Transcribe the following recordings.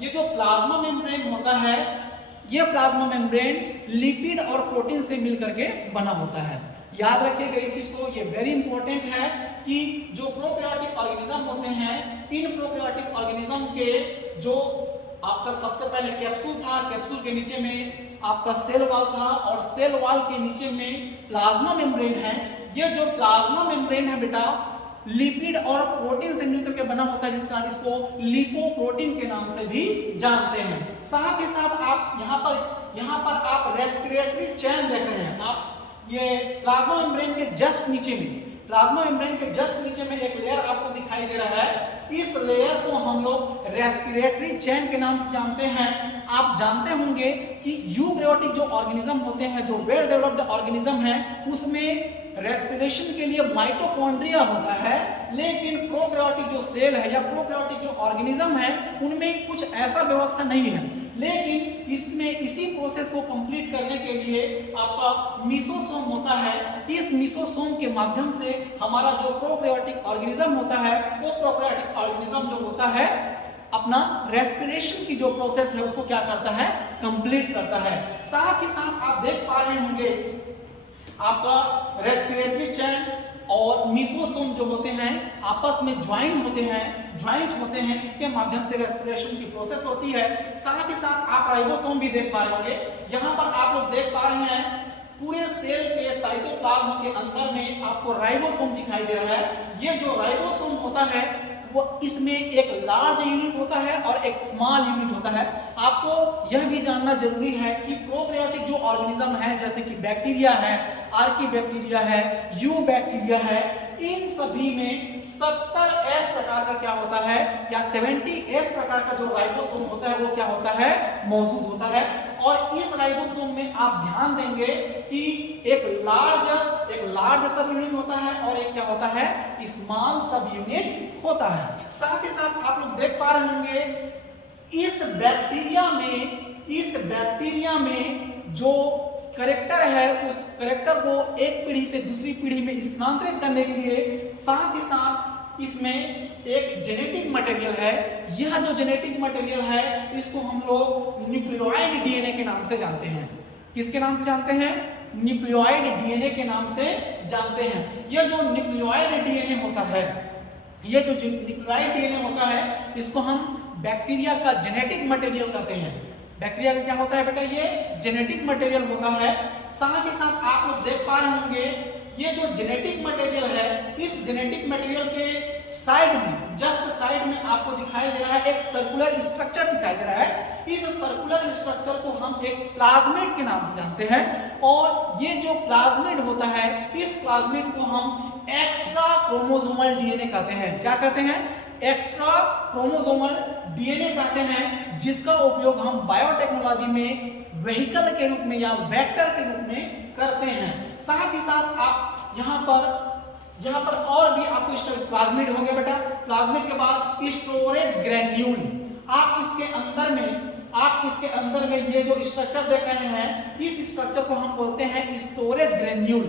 ये जो plasma membrane होता है, ये प्लाज्मा मेम्ब्रेन लिपिड और प्रोटीन से मिलकर के बना होता है। याद रखिएगा इस चीज को, ये वेरी इंपॉर्टेंट है कि जो प्रोकैरियोटिक ऑर्गेनिज्म होते हैं, इन प्रोकैरियोटिक ऑर्गेनिज्म के जो आपका सबसे पहले कैप्सूल था, कैप्सूल के नीचे में आपका सेल वॉल था और सेल वॉल के नीचे में प्लाज्मा मेम्ब्रेन है। ये जो प्लाज्मा मेम्ब्रेन है बेटा, लिपिड और प्रोटीन से मिलकर के बना होता है, जिस कारण इसको लिपोप्रोटीन के नाम से भी जानते हैं। साथ ही साथ आप यहाँ पर आप रेस्पिरेटरी चेन देख रहे हैं। आप ये प्लाज्मा मेम्ब्रेन के जस्ट नीचे में, प्लाज्मा मेम्ब्रेन के जस्ट नीचे में एक लेयर आपको दिखाई दे रहा है। इस लेयर को हम लोग रेस्पिरेटरी चेन के नाम से जानते हैं। आप जानते होंगे कि यूकैरियोटिक जो ऑर्गेनिज्म होते हैं, जो वेल डेवलप्ड ऑर्गेनिज्म है, उसमें रेस्पिरेशन के लिए माइटोकॉन्ड्रिया होता है, लेकिन प्रोकैरियोटिक जो सेल है या प्रोकैरियोटिक जो ऑर्गेनिज्म है, उनमें कुछ ऐसा व्यवस्था नहीं है। लेकिन इसमें इसी प्रोसेस को कंप्लीट करने के लिए आपका मीसोसोम होता है। इस मीसोसोम के माध्यम से हमारा जो प्रोकैरियोटिक ऑर्गेनिज्म होता है, वो प्रोकैरियोटिक ऑर्गेनिज्म जो होता है अपना रेस्पिरेशन की जो प्रोसेस है उसको क्या करता है, कंप्लीट करता है। साथ ही साथ आप देख पा रहे होंगे आपका रेस्पिरेटरी चेन और मीसोसोम जो होते हैं आपस में ज्वाइन होते हैं, इसके माध्यम से रेस्पिरेशन की प्रोसेस होती है। साथ ही साथ आप राइबोसोम भी देख पा रहे होंगे। यहाँ पर आप लोग देख पा रहे हैं पूरे सेल के साइटोप्लाज्म के अंदर में आपको राइबोसोम दिखाई दे रहा है। ये जो राइबोसोम होता है वो इसमें एक लार्ज यूनिट होता है और एक स्मॉल यूनिट होता है। आपको यह भी जानना जरूरी है कि प्रोकैरियोटिक जो ऑर्गेनिज्म है, जैसे कि बैक्टीरिया है, आर्कीबैक्टीरिया है, यू बैक्टीरिया है, इन सभी में 70S प्रकार का क्या होता है या 70S प्रकार का जो राइबोसोम होता है वो क्या होता है, मौजूद होता है। और इस राइबोसोम में आप ध्यान देंगे कि एक लार्ज सब यूनिट होता है और एक क्या होता है, स्मॉल सब यूनिट होता है। साथ ही साथ आप लोग देख पा रहे होंगे इस बैक्टीरिया में जो करेक्टर है, उस करेक्टर को एक पीढ़ी से दूसरी पीढ़ी में स्थानांतरित करने के लिए साथ ही साथ इसमें एक जेनेटिक मटेरियल है। यह जो जेनेटिक मटेरियल है इसको हम लोग न्यूक्लियोइड डीएनए के नाम से जानते हैं। किसके नाम से जानते हैं? न्यूक्लियोइड डीएनए के नाम से जानते हैं। यह जो न्यूक्लियोइड डीएनए होता है, ये जो न्यूक्लियोइड डीएनए होता है, इसको हम बैक्टीरिया का जेनेटिक मटेरियल कहते हैं। बैक्टीरिया का क्या होता है बेटा? ये जेनेटिक मटेरियल होता है। साथ ही साथ आप लोग देख पा रहे होंगे ये जो जेनेटिक मटेरियल है, इस जेनेटिक मटेरियल के साइड में, जस्ट साइड में आपको दिखाई दे रहा है एक सर्कुलर स्ट्रक्चर दिखाई दे रहा है। इस सर्कुलर स्ट्रक्चर को हम एक प्लाज्मिड के नाम से जानते हैं। और ये जो प्लाज्मिड होता है, इस प्लाज्मिड को हम एक्स्ट्रा क्रोमोसोमल डीएनए कहते हैं। क्या कहते हैं? एक्स्ट्रा क्रोमोसोमल डीएनए कहते हैं, जिसका उपयोग हम बायोटेक्नोलॉजी में व्हीकल के रूप में या वेक्टर के रूप में करते हैं। साथ ही साथ आप यहाँ पर और भी आपको प्लाज्मिड हो गया बेटा। प्लाज्मिड के बाद स्टोरेज ग्रेन्यूल। आप इसके अंदर में ये जो स्ट्रक्चर देख रहे हैं, इस स्ट्रक्चर को हम बोलते हैं स्टोरेज ग्रेन्यूल।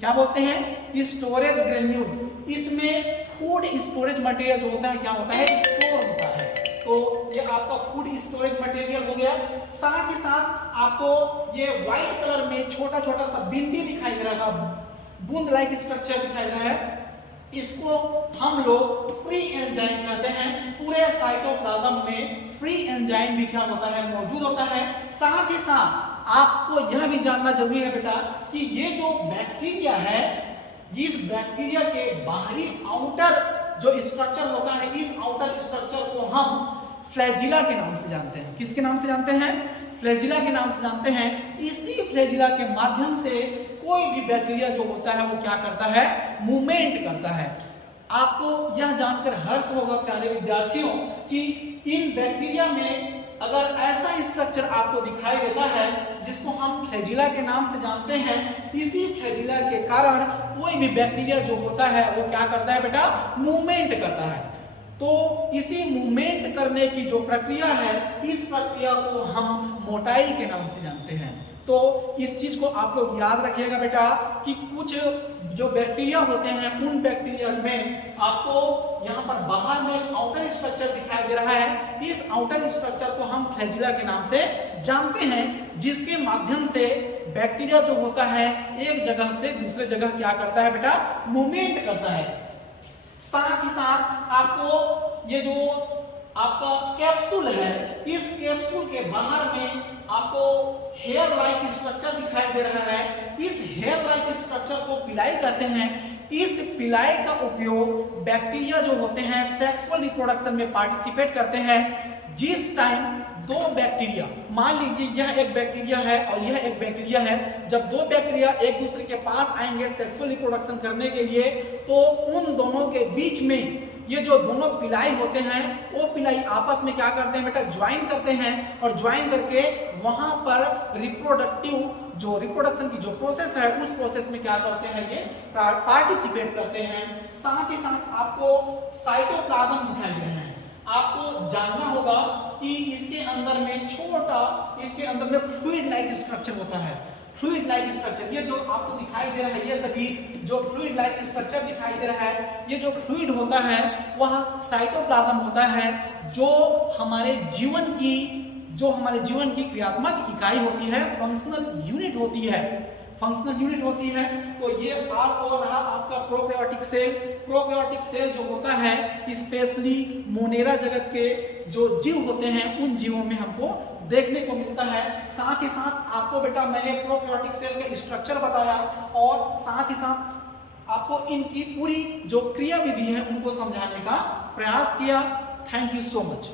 क्या बोलते हैं? Storage granule. इसमें फूड स्टोरेज मटेरियल जो होता है, क्या होता है? स्टोर होता है। तो ये आपका फूड स्टोरेज मटेरियल हो गया। साथ ही साथ आपको ये व्हाइट कलर में छोटा छोटा सा बिंदी दिखाई दे रहा है, बूंद लाइक स्ट्रक्चर दिखाई दे रहा है। इसको हम लोग फ्री एंजाइम कहते हैं। पूरे साइटोप्लाज्म में फ्री एंजाइम भी क्या होता है? मौजूद होता है। साथ ही साथ आपको यह भी जानना जरूरी है बेटा कि ये जो बैक्टीरिया है, इस बैक्टीरिया के बाहरी आउटर जो स्ट्रक्चर होता है, इस आउटर स्ट्रक्चर को हम फ्लैजिला के नाम से जानते हैं। किसके नाम से जानते हैं? फ्लैजिला के नाम से जानते हैं। इसी फ्लैजिला के माध्यम से कोई भी बैक्टीरिया जो होता है वो क्या करता है? मूवमेंट करता है। आपको यह जानकर हर्ष होगा प्यारे विद्यार्थियों कि इन बैक्टीरिया में अगर ऐसा स्ट्रक्चर आपको दिखाई देता है जिसको हम फ्लैजिला के नाम से जानते हैं, इसी फ्लैजिला के कारण कोई भी बैक्टीरिया जो होता है वो क्या करता है बेटा? मूवमेंट करता है। तो इसी मूवमेंट करने की जो प्रक्रिया है, इस प्रक्रिया को हम मोटाइल के नाम से जानते हैं। तो इस चीज को आप लोग याद रखिएगा बेटा कि कुछ जो बैक्टीरिया होते हैं उन बैक्टीरिया में आपको यहाँ पर बाहर में एक आउटर स्ट्रक्चर दिखाई दे रहा है। इस आउटर स्ट्रक्चर को हम फ्लैजिला के नाम से जानते हैं, जिसके माध्यम से बैक्टीरिया जो होता है एक जगह से दूसरे जगह क्या करता है बेटा, मूवमेंट करता है। साथ ही साथ आपको ये जो आपका कैप्सूल है, इस कैप्सूल के बाहर में आपको हेयर लाइक स्ट्रक्चर दिखाई दे रहा है। इस हेयर लाइक स्ट्रक्चर को पिलाई कहते हैं। इस पिलाई का उपयोग बैक्टीरिया जो होते हैं सेक्सुअल रिप्रोडक्शन में पार्टिसिपेट करते हैं। जिस टाइम दो बैक्टीरिया, मान लीजिए यह एक बैक्टीरिया है और यह एक बैक्टीरिया है, जब दो बैक्टीरिया एक दूसरे के पास आएंगे सेक्सुअल रिप्रोडक्शन करने के लिए, तो उन दोनों के बीच में ये जो दोनों पिलाई होते हैं वो पिलाई आपस में क्या करते हैं बेटा, ज्वाइन करते हैं, और ज्वाइन करके वहां पर रिप्रोडक्शन की जो प्रोसेस है उस प्रोसेस में क्या करते हैं, ये पार्टिसिपेट करते हैं। साथ ही साथ आपको साइटोप्लाज्म दिखाई दे रहे हैं। आपको जानना होगा कि इसके अंदर में इसके अंदर में फ्लूइड लाइक स्ट्रक्चर होता है। फ्लूइड लाइक स्ट्रक्चर, ये जो आपको दिखाई दे रहा है, ये सभी जो फ्लूइड लाइक स्ट्रक्चर दिखाई दे रहा है, ये जो फ्लूइड होता है वह साइटोप्लाज्म होता है, जो हमारे जीवन की क्रियात्मक इकाई होती है, फंक्शनल यूनिट होती है। तो ये और रहा आपका प्रोकैरियोटिक सेल। प्रोकैरियोटिक सेल जो होता है स्पेशली मोनेरा जगत के जो जीव होते हैं उन जीवों में हमको देखने को मिलता है। साथ ही साथ आपको बेटा मैंने प्रोकैरियोटिक सेल का स्ट्रक्चर बताया और साथ ही साथ आपको इनकी पूरी जो क्रिया विधि है उनको समझाने का प्रयास किया। Thank you so much.